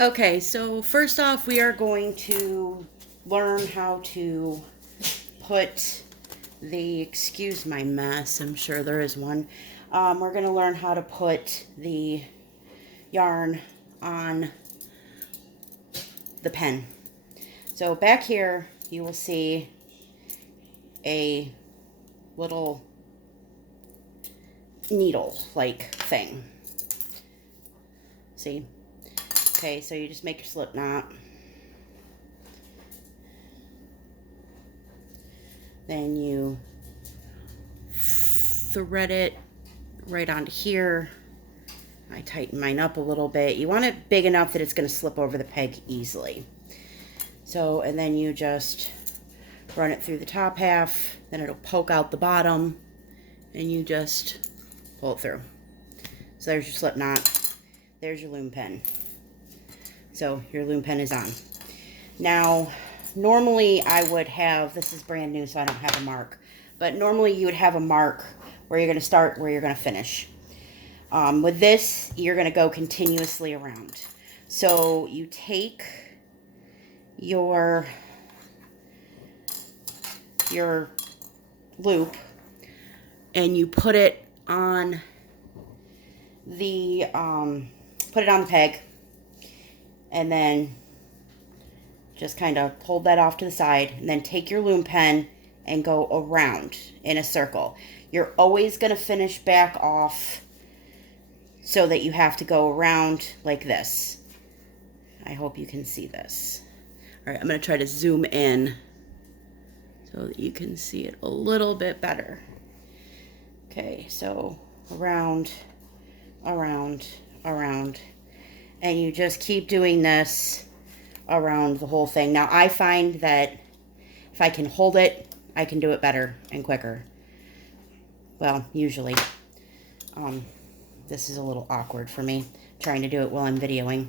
Okay, so first off, we are going to learn how to put excuse my mess, I'm sure there is one. We're going to learn how to put the yarn on the pen. So back here, you will see a little needle-like thing. See? Okay, so you just make your slip knot. Then you thread it right onto here. I tighten mine up a little bit. You want it big enough that it's going to slip over the peg easily. So, and then you just run it through the top half, then it'll poke out the bottom, and you just pull it through. So there's your slip knot. There's your loom pen. So your loom pen is on. Now, normally I would have, this is brand new so I don't have a mark, but normally you would have a mark where you're going to start, where you're going to finish. With this, you're going to go continuously around. So you take your loop and you put it on the peg, and then just kind of hold that off to the side, and then take your loom pen and go around in a circle. You're always going to finish back off so that you have to go around like this. I hope you can see this. All right, I'm going to try to zoom in so that you can see it a little bit better. Okay, so around, around, around. And you just keep doing this around the whole thing. Now, I find that if I can hold it, I can do it better and quicker. Well, usually. This is a little awkward for me, trying to do it while I'm videoing.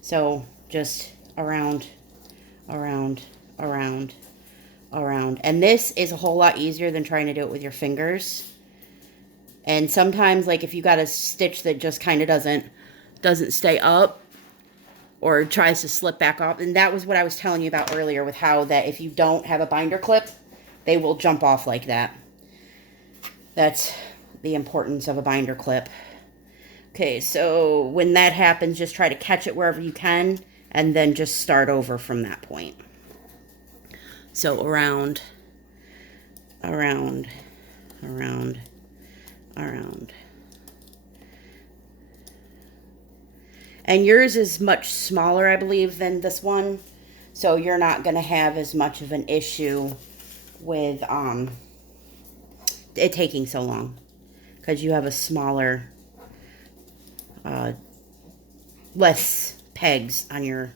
So, just around, around, around, around. And this is a whole lot easier than trying to do it with your fingers. And sometimes, like, if you got a stitch that just kind of doesn't stay up or tries to slip back off, and that was what I was telling you about earlier with how that if you don't have a binder clip, they will jump off like that. That's the importance of a binder clip. Okay, so when that happens, just try to catch it wherever you can and then just start over from that point. So around, around, around, around. And yours is much smaller, I believe, than this one. So you're not going to have as much of an issue with it taking so long. Because you have a smaller, less pegs on your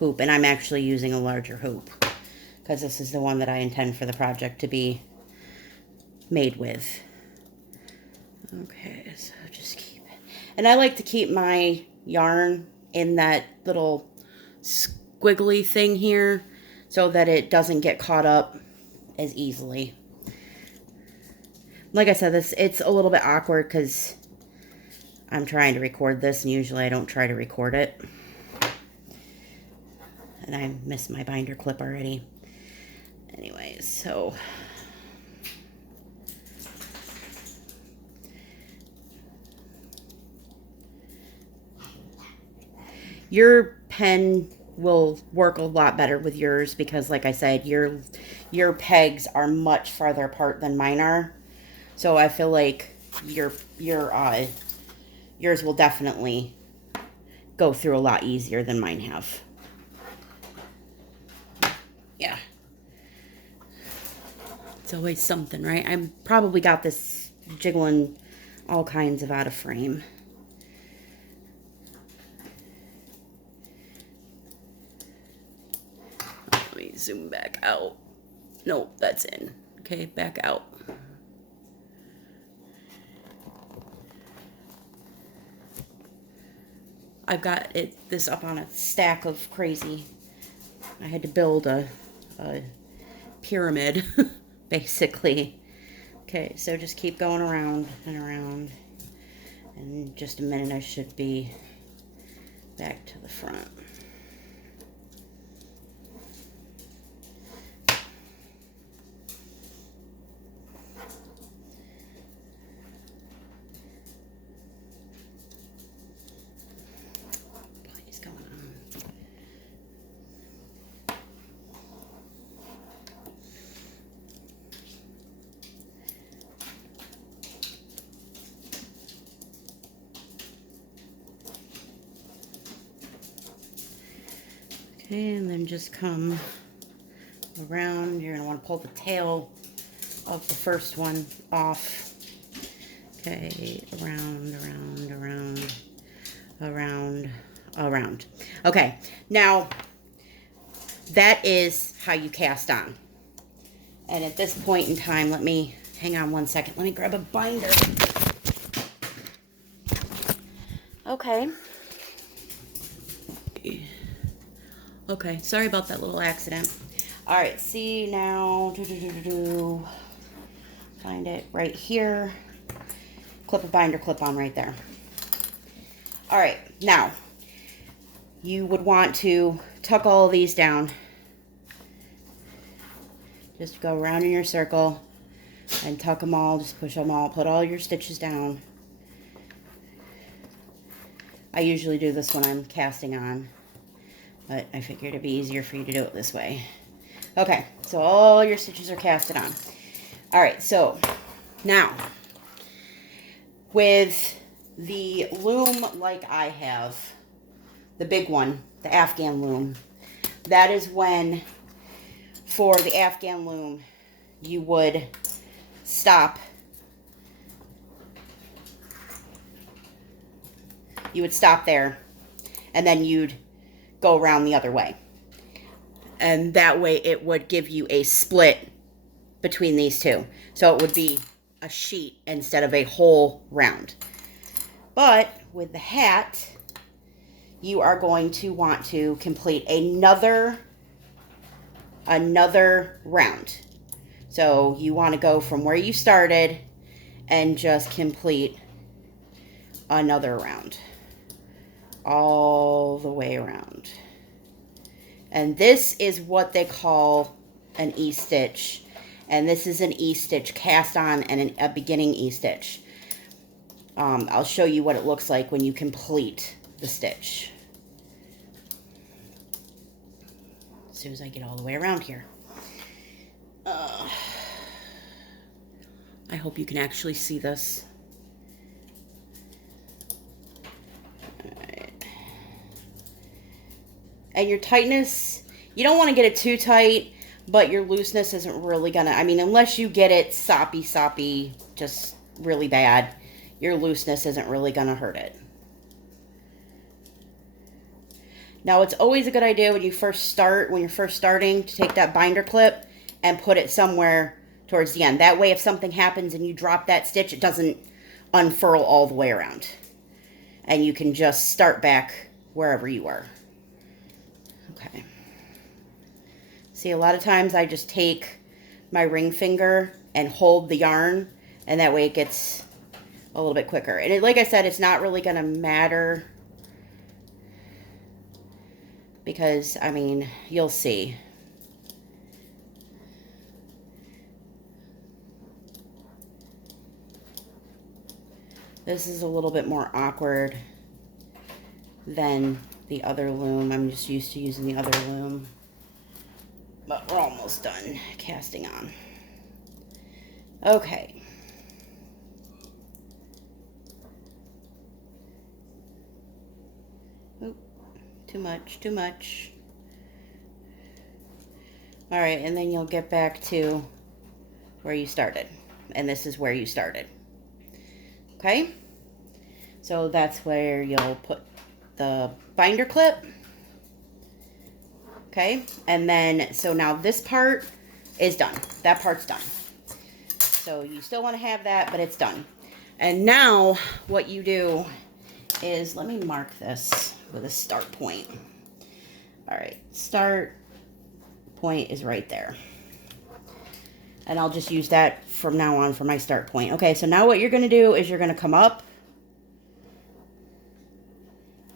hoop. And I'm actually using a larger hoop. Because this is the one that I intend for the project to be made with. Okay, so just keep it. And I like to keep my yarn in that little squiggly thing here so that it doesn't get caught up as easily. Like I said, it's a little bit awkward because I'm trying to record this and usually I don't try to record it. And I missed my binder clip already. Anyways, so your pen will work a lot better with yours because, like I said, your pegs are much farther apart than mine are. So I feel like yours will definitely go through a lot easier than mine have. Yeah. It's always something, right? I probably got this jiggling all kinds of out of frame. Let me zoom back out. Nope, that's in. Okay, back out. I've got this up on a stack of crazy. I had to build a pyramid, basically. Okay, so just keep going around and around. And in just a minute I should be back to the front. What is going on? Okay, and then just come around. You're going to want to pull the tail of the first one off. Okay, around, around, around, around, around. Okay, now that is how you cast on. And at this point in time, let me, hang on one second. Let me grab a binder. Okay. Okay, sorry about that little accident. All right, see now, find it right here. Clip a binder clip on right there. All right, now you would want to tuck all of these down. Just go around in your circle and tuck them all, just push them all, put all your stitches down. I usually do this when I'm casting on, but I figured it'd be easier for you to do it this way. Okay, so all your stitches are casted on. All right, so now with the loom like I have, the big one, the Afghan loom, that is when, for the Afghan loom, you would stop. You would stop there, and then you'd go around the other way. And that way it would give you a split between these two. So it would be a sheet instead of a whole round. But with the hat, you are going to want to complete another round. So you want to go from where you started and just complete another round all the way around. And this is what they call an E-stitch. And this is an E-stitch cast on and a beginning E-stitch. I'll show you what it looks like when you complete the stitch. As soon as I get all the way around here. I hope you can actually see this. Alright. And your tightness, you don't want to get it too tight, but your looseness isn't really gonna, I mean, unless you get it soppy, just really bad, your looseness isn't really gonna hurt it. Now, it's always a good idea when you're first starting, to take that binder clip and put it somewhere towards the end. That way, if something happens and you drop that stitch, it doesn't unfurl all the way around. And you can just start back wherever you were. Okay. See, a lot of times I just take my ring finger and hold the yarn, and that way it gets a little bit quicker. And like I said, it's not really going to matter because, I mean, you'll see. This is a little bit more awkward than the other loom. I'm just used to using the other loom. But we're almost done casting on. Okay. Oop, too much. All right, and then you'll get back to where you started. And this is where you started. Okay? So that's where you'll put the binder clip. Okay? And then, so now this part is done. That part's done. So you still want to have that, but it's done. And now what you do is, let me mark this with a start point. All right, start point is right there. And I'll just use that from now on for my start point. Okay, so now what you're going to do is you're going to come up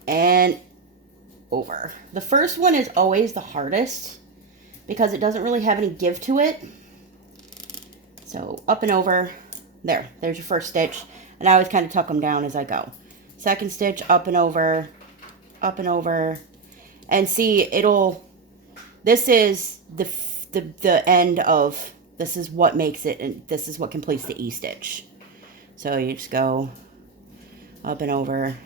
and over. The first one is always the hardest because it doesn't really have any give to it. So up and over, there's your first stitch. And I always kind of tuck them down as I go. Second stitch, up and over, and see, this is the end of, this is what makes it, and this is what completes the E-stitch. So you just go up and over.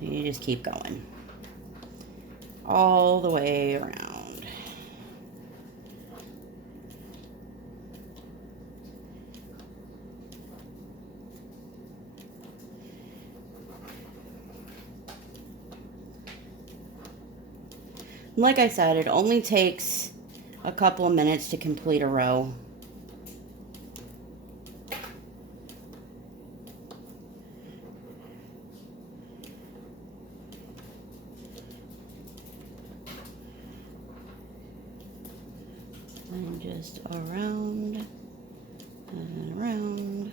You just keep going all the way around. Like I said, it only takes a couple of minutes to complete a row. And just around and around.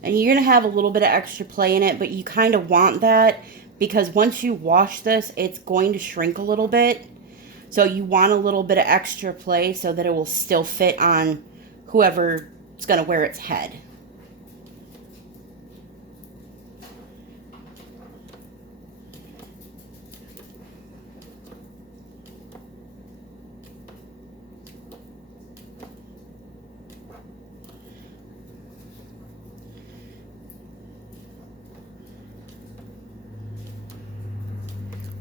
And you're going to have a little bit of extra play in it, but you kind of want that because once you wash this, it's going to shrink a little bit. So you want a little bit of extra play so that it will still fit on whoever's going to wear its head.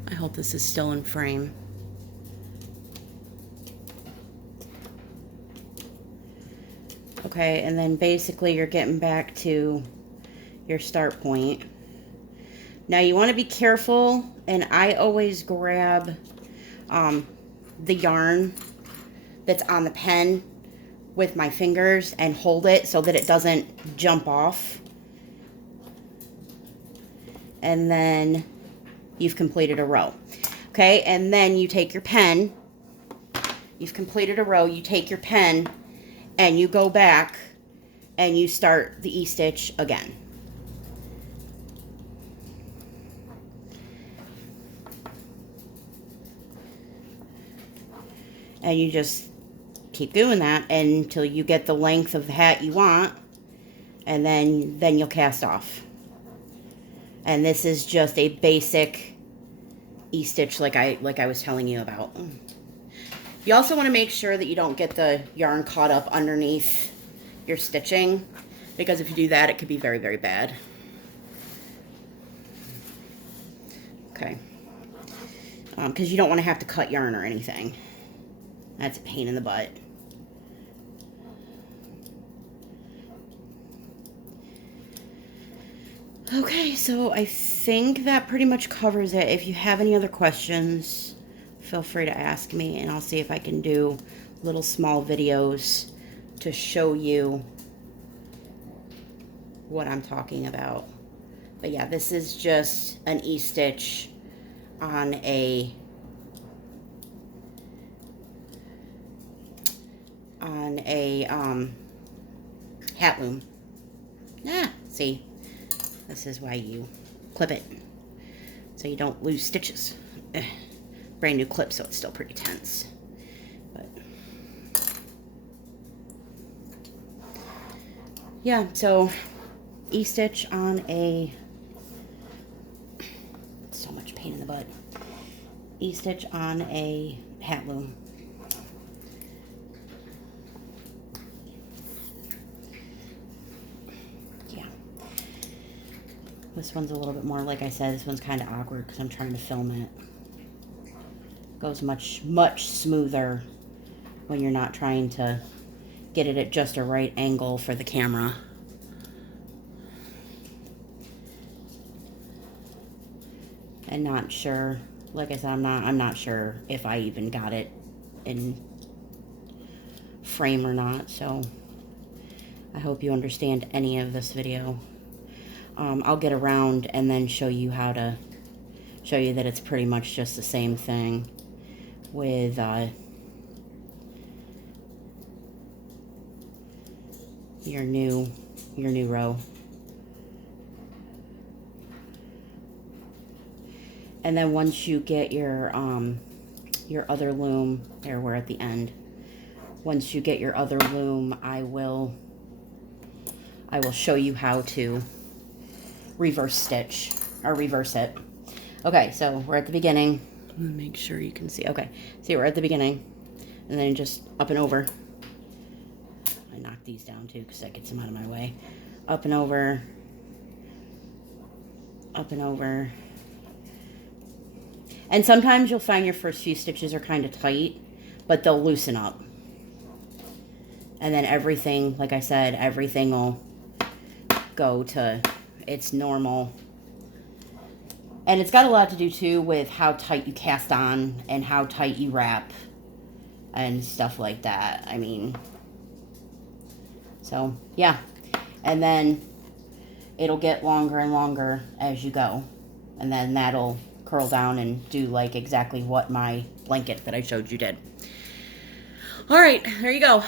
I hope this is still in frame. Okay, and then basically you're getting back to your start point. Now you want to be careful, and I always grab the yarn that's on the pen with my fingers and hold it so that it doesn't jump off. And then you've completed a row. Okay, and then you take your pen, you've completed a row, you take your pen and you go back and you start the E-stitch again. And you just keep doing that until you get the length of the hat you want, and then you'll cast off. And this is just a basic E-stitch like I was telling you about. You also want to make sure that you don't get the yarn caught up underneath your stitching, because if you do that, it could be very, very bad. Okay. Because you don't want to have to cut yarn or anything. That's a pain in the butt. Okay, so I think that pretty much covers it. If you have any other questions, feel free to ask me, and I'll see if I can do little small videos to show you what I'm talking about. But yeah, this is just an E-stitch on a hat loom. See, this is why you clip it so you don't lose stitches. Brand new clip, so it's still pretty tense. But yeah, so E-stitch on a, so much pain in the butt. E-stitch on a hat loom. This one's a little bit more, like I said, this one's kind of awkward because I'm trying to film it. It goes much, much smoother when you're not trying to get it at just a right angle for the camera. And not sure, like I said, I'm not sure if I even got it in frame or not, so I hope you understand any of this video. I'll get around and then show you that it's pretty much just the same thing with your new row. And then once you get your other loom, there we're at the end. Once you get your other loom, I will show you how to reverse stitch or reverse it. Okay, so we're at the beginning. Make sure you can see. Okay, see, we're at the beginning, and then just up and over. I knock these down too because that gets them out of my way. Up and over, up and over. And sometimes you'll find your first few stitches are kind of tight, but they'll loosen up. And then everything, like I said, everything will go to its normal. And it's got a lot to do too with how tight you cast on and how tight you wrap and stuff like that. I mean, so yeah. And then it'll get longer and longer as you go. And then that'll curl down and do like exactly what my blanket that I showed you did. All right, there you go.